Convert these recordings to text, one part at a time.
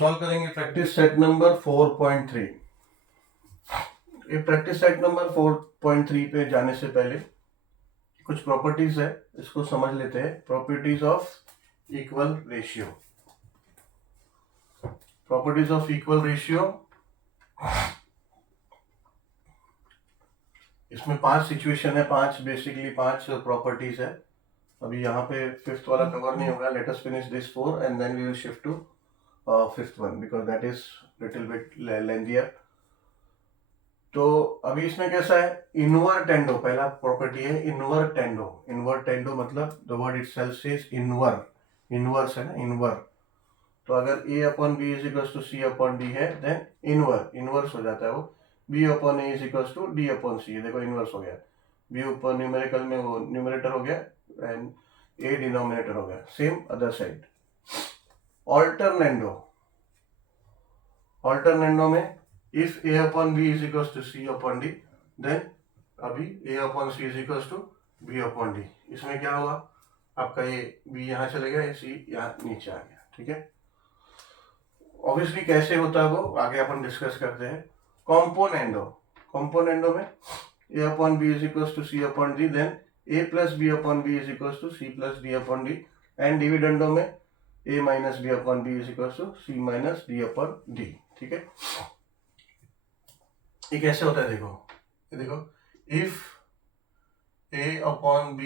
Solve करेंगे practice set number 4.3। ये practice set number 4.3 पे जाने से पहले कुछ प्रॉपर्टीज है, इसको समझ लेते हैं। Properties of equal ratio. Properties of equal ratio, इसमें 5 सिचुएशन है, 5 बेसिकली 5 प्रॉपर्टीज है। अभी यहाँ पे फिफ्थ वाला कवर नहीं होगा। Let us finish this 4 and then we will shift to fifth one because that is little bit lengthier. तो अभी इसमें कैसा है, इनवर्टेंडो पहला प्रॉपर्टी है। इनवर्टेंडो, इनवर्टेंडो मतलब the word itself says inver, inverse है ना, इनवर। तो अगर a upon B is equal to C upon D है देन इनवर, इनवर्स हो जाता है वो। b upon A is equal to D upon C, देखो इनवर्स हो गया। b ऊपर न्यूमेरिकल में वो न्यूमरेटर हो गया एंड a डिनोमिनेटर हो गया। Same other side. Alternendo, alternendo में if a upon b is equal to c upon d then अभी a upon c is equal to b upon d। इसमें क्या हुआ, आपका ये b यहाँ चले गया, ये c यहाँ नीचे आ गया। ठीक है, ऑब्वियसली कैसे होता है वो आगे अपन डिस्कस करते हैं। कॉम्पोनेंडो, कॉम्पोनेंडो में a upon b is equal to c upon d then a plus b upon b is equal to c plus d upon d and dividendo में a minus b upon b is equal to c minus d upon d। ठीक है, ये कैसे होता है देखो, ये देखो if a upon b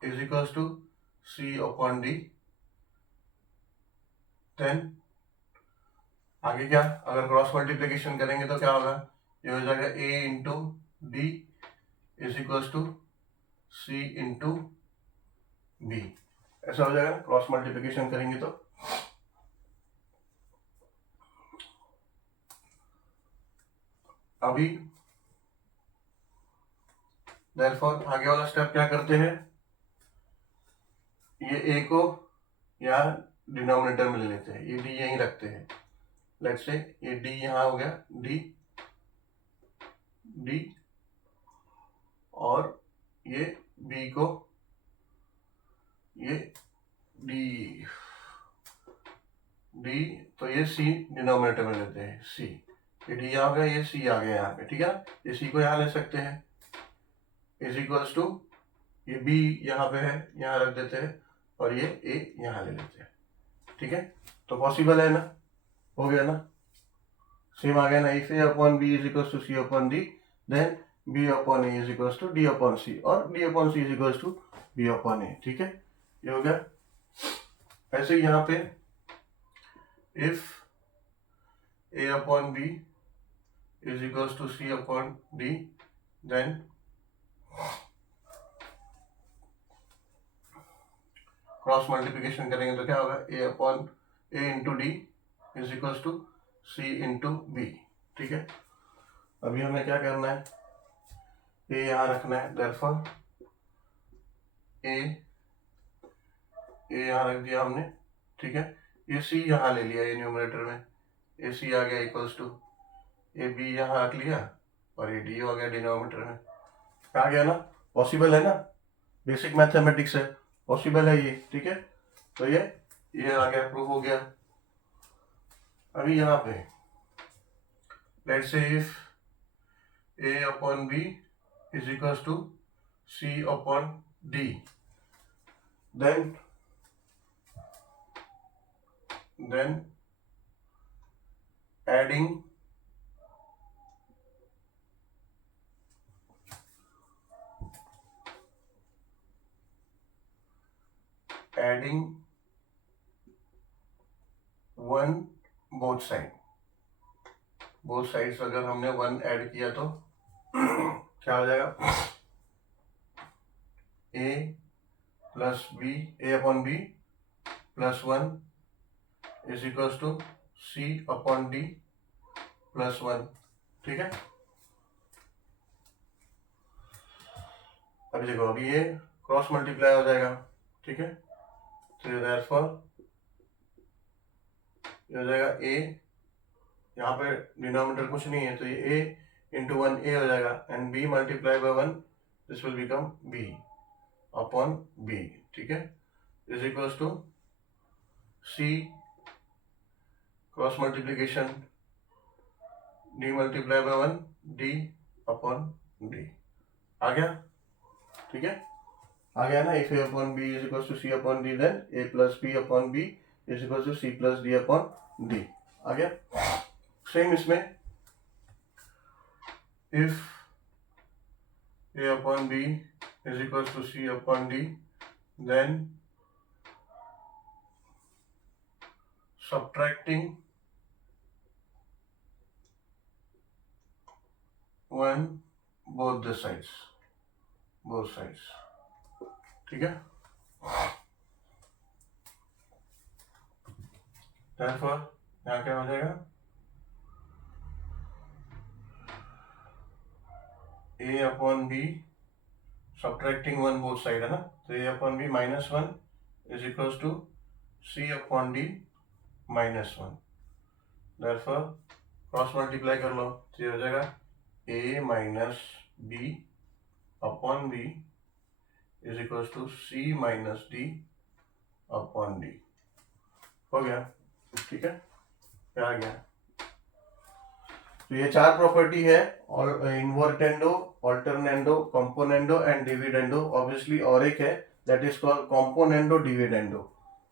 is equal to c upon d then आगे क्या, अगर क्रॉस मल्टीप्लीकेशन करेंगे तो क्या होगा, ये हो जाएगा a into D is equal to c into B. ऐसा हो जाएगा क्रॉस मल्टीप्लीकेशन करेंगे तो। अभी देयरफॉर आगे वाला स्टेप क्या करते हैं, ये a को यहाँ डिनोमिनेटर में ले लेते हैं, ये d यहीं रखते हैं। लेट्स से ये d यहाँ हो गया, d और ये b को ये d तो ये c डिनोमिनेटर में लेते हैं, c ये d यहाँ हो गया, ये c आ गया यहाँ पे। ठीक है ना, ये c को यहाँ ले सकते हैं इज इक्वल्स टू ये b यहाँ पे है, यहाँ रख देते हैं और ये a यहाँ ले लेते हैं। ठीक है, तो पॉसिबल है ना, हो गया ना, सेम आ गया ना। If a upon b is equals to c upon d then b upon a is equals to d upon c और d upon c is equals to b upon a। ठीक है, ये हो गया। ऐसे ही यहाँ पे if a upon b is equals to c upon d then cross multiplication करेंगे तो क्या होगा, a upon a into D is equals to c into B. ठीक है, अभी हमें क्या करना है, a यहाँ रखना है, देयरफॉर a यहाँ रख दिया हमने। ठीक है, ये c यहाँ ले लिया, ये न्यूमरेटर में ए सी आ गया इक्वल्स टू ए बी यहाँ रख लिया और ये डी हो गया डिनोमिनेटर में। आ गया ना, पॉसिबल है ना, बेसिक मैथमेटिक्स है, पॉसिबल है ये। ठीक है, तो ये आ गया, प्रूफ हो गया। अभी यहाँ पे let's say if a upon b is equals to c upon d then adding one both side, both sides अगर हमने वन ऐड किया तो क्या हो जाएगा, a plus B, A upon B plus one is equals to c upon d plus one. ठीक है, अभी देखो, अभी ये क्रॉस मल्टीप्लाई हो जाएगा। ठीक है, तो देयरफॉर ये हो जाएगा a, यहाँ पे डिनोमिनेटर कुछ नहीं है तो ये a इंटू वन a हो जाएगा and b multiply by one this will become b upon b। ठीक है, is equals to c cross multiplication D multiply by 1 D upon D आ गया, ठीक है, आ गया ना। If A upon B is equal to C upon D then A plus B upon B is equal to C plus D upon D आ गया। Same इसमें if A upon B is equal to C upon D then subtracting 1 both the sides, both sides, ठीक है। therefore यहाँ क्या हो जाएगा, a upon B subtracting 1 both side है ना, तो a upon B -1 is equal to c upon D -1। therefore cross multiply कर लो तो ये हो जाएगा a minus B upon B is equal to c minus D upon D. हो गया, ठीक है, क्या आ गया। तो ये 4 प्रॉपर्टी है, और invertendo, alternendo, componendo and dividendo. Obviously और एक है that is called componendo dividendo.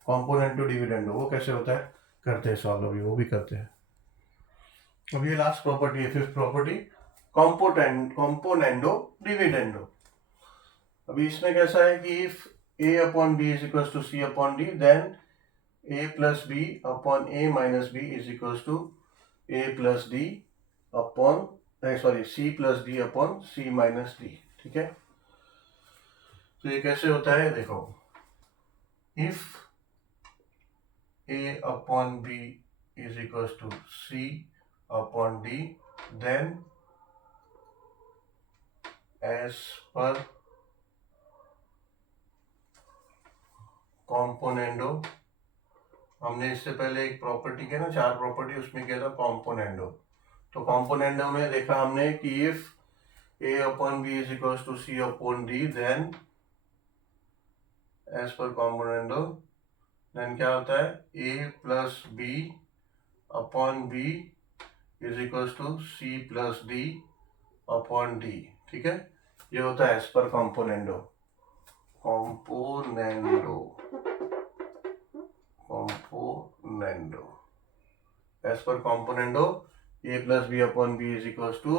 Componendo dividendo वो कैसे होता है, करते हैं सॉल्व, अभी वो भी करते हैं। अब ये लास्ट प्रॉपर्टी है, फिफ्थ प्रॉपर्टी, कंपोनेंडो डिविडेंडो। अभी इसमें कैसा है कि if a upon B is equal to C upon D then a plus B upon a minus B is equal to a plus D upon C plus D upon C minus D, ठीक है। तो ये कैसे होता है, देखो, if a upon b is equal to c upon d then as per componendo, हमने इससे पहले एक प्रॉपर्टी किया ना, 4 प्रॉपर्टी, उसमें किया था कॉम्पोनेंडो। तो कॉम्पोनेंडो में देखा हमने कि if a upon B is equal to C upon D then as per componendo then क्या होता है, a plus B upon B is equal to C plus D upon D, ठीक है। ये होता है as per componendo, componendo as per componendo a plus B upon B is equal to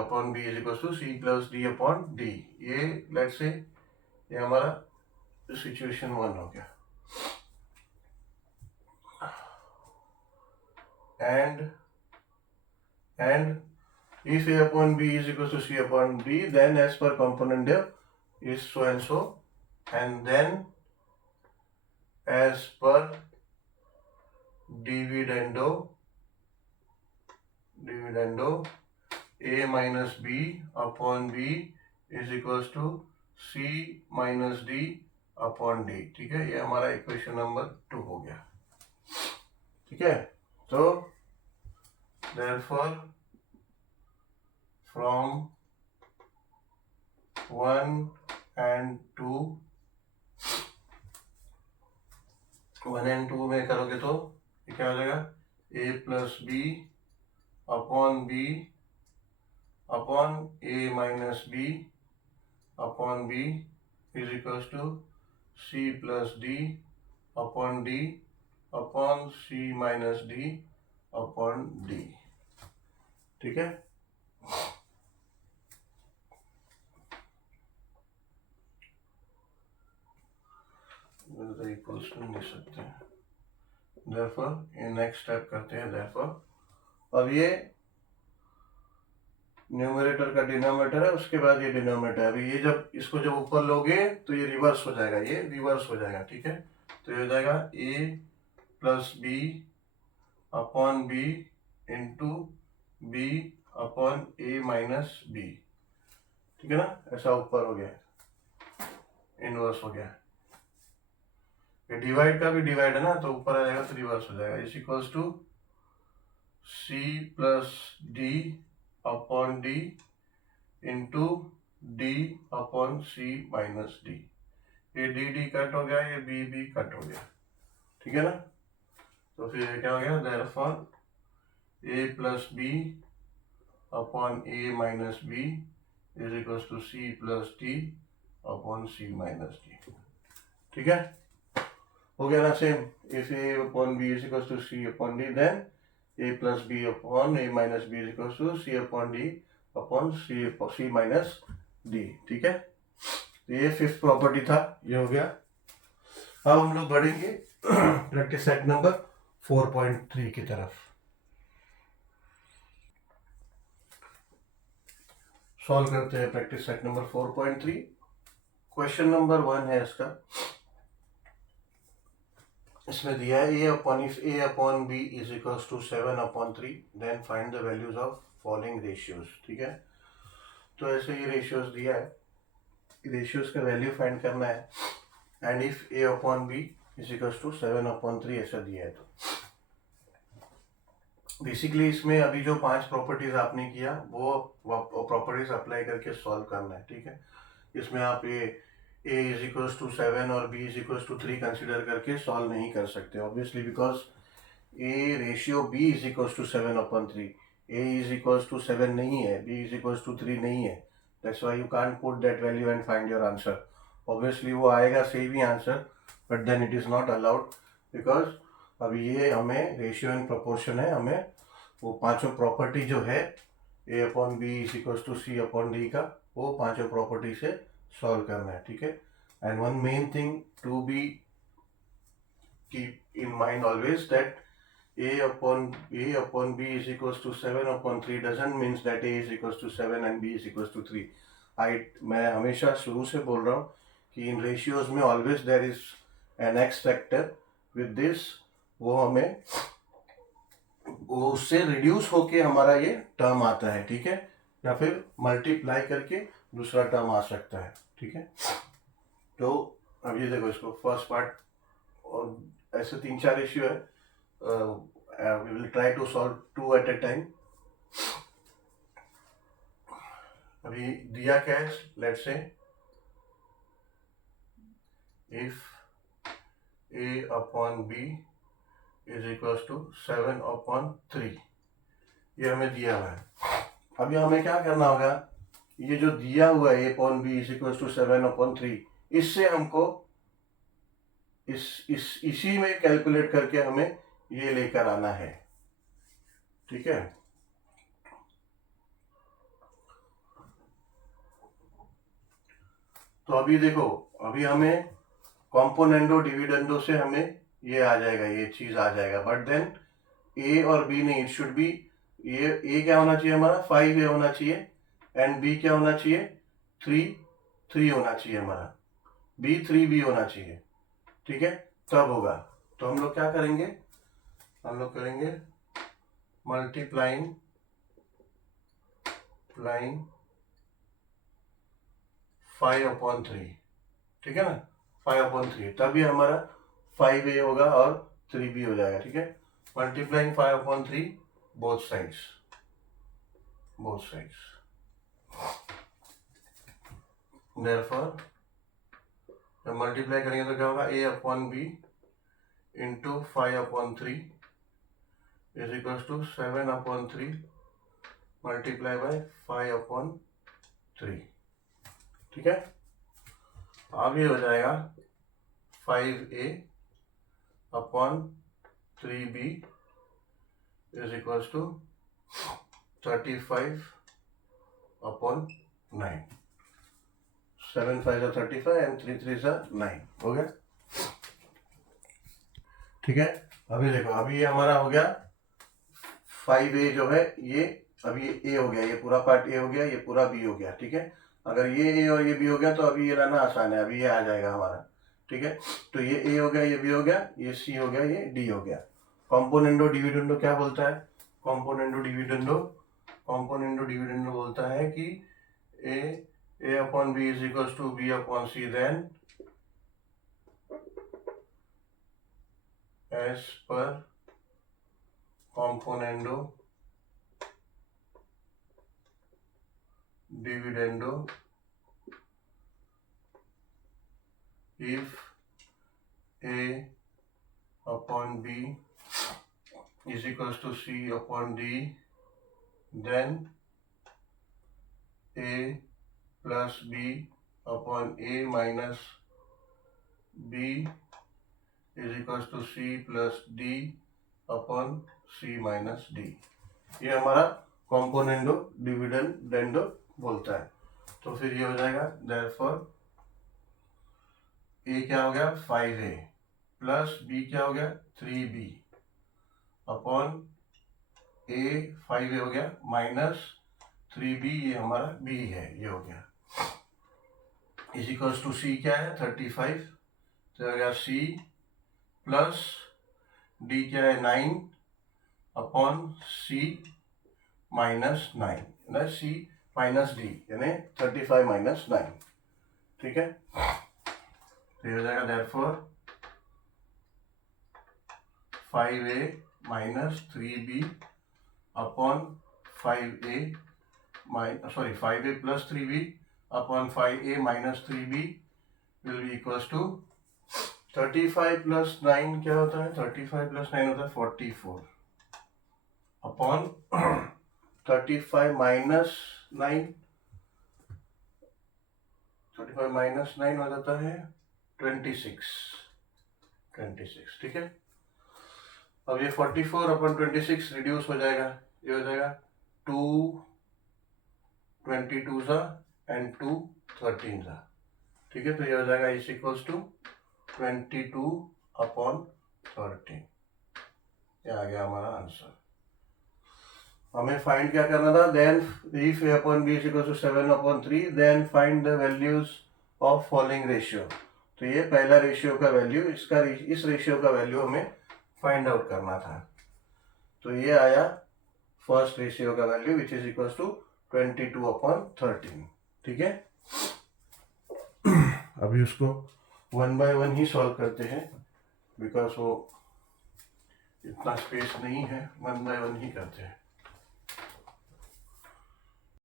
upon B is equal to C plus D upon D. ये let's say ये हमारा situation 1 हो गया। And if a upon b is equal to c upon d then as per component is so and so, and then as per dividendo a minus b upon b is equals to c minus d upon d, ठीक है। ये हमारा equation number 2 हो गया, ठीक है। तो therefore from 1 and 2 में करोगे तो ये क्या हो जाएगा, a plus B upon B upon a minus B upon B is equal to c plus D upon D upon c minus D upon D, ठीक है। इक्वल्स नहीं सकते, therefore ये नेक्स्ट स्टेप करते हैं। therefore अब ये न्यूमरेटर का डिनोमिनेटर है, उसके बाद ये डिनोमिनेटर है। अभी ये जब इसको जब ऊपर लोगे तो ये रिवर्स हो जाएगा, ये रिवर्स हो जाएगा, ठीक है। तो ये हो जाएगा a plus B upon B into B upon a minus B, ठीक है ना। ऐसा ऊपर हो गया, इनवर्स हो गया। ये डिवाइड का भी डिवाइड है ना, तो ऊपर आ जाएगा तो रिवर्स हो जाएगा। Is equals to c plus D upon D into D upon C minus D. ये डी डी कट हो गया, ये बी बी कट हो गया, ठीक है ना। तो फिर ये क्या हो गया, therefore a plus B upon a minus B is equal to c plus D upon c minus D. ठीक है, हो गया ना same. If a upon b is equal to c upon d, then a plus B upon a minus B is equal to c upon d upon c minus D. ठीक है, ये fifth property था, ये हो गया। अब हम लोग बढ़ेंगे प्रैक्टिस सेट नंबर 4.3 की तरफ। सॉल्व करते हैं practice set number 4.3। Question number 1 है इसका। इसमें दिया है a upon b is equal to 7 upon 3, then find the values of following ratios. ठीक है, तो ऐसे ही रेशियोज दिया है, रेशियोज का वैल्यू फाइंड करना है। And if a upon b is equal to 7 upon 3 ऐसा दिया है। तो बेसिकली इसमें अभी जो 5 प्रॉपर्टीज आपने किया वो प्रॉपर्टीज अप्लाई करके सॉल्व करना है। ठीक है, इसमें आप a इज इक्वल टू 7 और b is equal to 3 consider करके सॉल्व नहीं कर सकते, obviously, because a ratio b is equal to 7 upon 3, a is equal to 7 नहीं है, b इज इक्वल टू 3 नहीं है। That's why you can't put that value and find your answer. Obviously वो आएगा सेम ही answer, but then it is not allowed, because अभी ये हमें रेशियो एंड प्रोपोर्शन है, हमें वो पांचों प्रॉपर्टी जो है a upon B is equal to C upon D का, वो पांचों प्रॉपर्टी से सॉल्व करना है। ठीक है, and one main thing to be keep in mind always that a upon b is equals to 7 upon 3 doesn't means that a is equals to 7 and b is equals to 3. मैं हमेशा शुरू से बोल रहा हूँ कि इन रेशियोज में always there is an X factor with this, वो हमें वो उससे रिड्यूस होके हमारा ये टर्म आता है। ठीक है, या फिर मल्टीप्लाई करके दूसरा टर्म आ सकता है। ठीक है, तो अब ये देखो, इसको फर्स्ट पार्ट, और ऐसे 3-4 रेशियो है, we will try to solve 2 at a time. अभी दिया क्या है, let's say if a upon b is equals to 7 upon 3, ये हमें दिया हुआ है। अभी हमें क्या करना होगा, ये जो दिया हुआ है a upon b is equals to 7 upon 3, इससे हमको इसी में कैलकुलेट करके हमें ये लेकर आना है। ठीक है, तो अभी देखो, अभी हमें कॉम्पोनेंडो डिविडेंडो से हमें ये आ जाएगा, ये चीज आ जाएगा, बट देन ए और बी नहीं, इट शुड बी, ये ए क्या होना चाहिए हमारा, 5 ए होना चाहिए, एंड बी क्या होना चाहिए, 3 होना चाहिए हमारा, बी 3 बी होना चाहिए। ठीक है, तब होगा। तो हम लोग क्या करेंगे, हम लोग करेंगे मल्टीप्लाइंग 5 अपॉन 3। ठीक है ना, 5 अपॉन 3, तभी हमारा 5 ए होगा और 3 बी हो जाएगा। ठीक है, multiplying 5 upon 3 both sides, therefore जब मल्टीप्लाई करेंगे तो क्या होगा, a upon B into 5 upon 3 is equal to 7 upon 3 multiply by 5 upon 3। ठीक है, अब ये हो जाएगा 5a upon 3b is equal to 35 upon 9। 7 5 are 35 and 3 3 are 9। हो गया। ठीक है, अभी देखो, अभी ये हमारा हो गया 5a जो है ये, अभी ये a हो गया, ये पूरा पार्ट a हो गया, ये पूरा b हो गया। ठीक है, अगर ये a और ये b हो गया तो अभी ये लाना आसान है, अभी ये आ जाएगा हमारा। ठीक है, तो ये a हो गया, ये b हो गया, ये c हो गया, ये d हो गया। कॉम्पोनेंडो डिविडेंडो क्या बोलता है, कॉम्पोनेंडो डिविडेंडो बोलता है कि a upon b is equals to b upon c, then as per componendo dividendo, if a upon b is equals to C upon D, then A plus B upon A minus B is equals to C plus D upon C minus D. ये हमारा componendo dividendo बोलता है। तो फिर ये हो जाएगा therefore ए क्या हो गया 5a प्लस बी क्या हो गया 3b अपॉन ए 5a हो गया माइनस 3b, ये हमारा b है, ये हो गया इज इक्वल्स टू सी क्या है 35, तो हो गया सी प्लस डी क्या है 9 अपॉन सी माइनस 9, सी माइनस डी यानी 35 माइनस 9, ठीक है। तो ये हो जाएगा therefore 5a minus 3b upon 5a plus 3b upon 5a minus 3b will be equals to 35 plus 9 क्या होता है, 35 प्लस 9 होता है 44 अपॉन 35 माइनस 9, 35 माइनस 9 हो जाता है 26, ठीक है। अब ये 44 अपॉन 26 रिड्यूस हो जाएगा, ये हो जाएगा 2 22 एंड 2 13, ठीक है। तो ये हो जाएगा इज इक्वल्स टू 22 अपॉन 13, ये आ गया हमारा आंसर। हमें फाइंड क्या करना था, then if a upon b is equals to 7 upon 3 then find the values of following ratio. तो ये पहला रेशियो का वैल्यू, इस रेशियो का वैल्यू हमें फाइंड आउट करना था। तो ये आया फर्स्ट रेशियो का value which is equals to 22 upon 13, ठीक है। अभी उसको 1 बाय 1 ही सॉल्व करते हैं बिकॉज वो इतना स्पेस नहीं है, 1 बाय 1 ही करते हैं।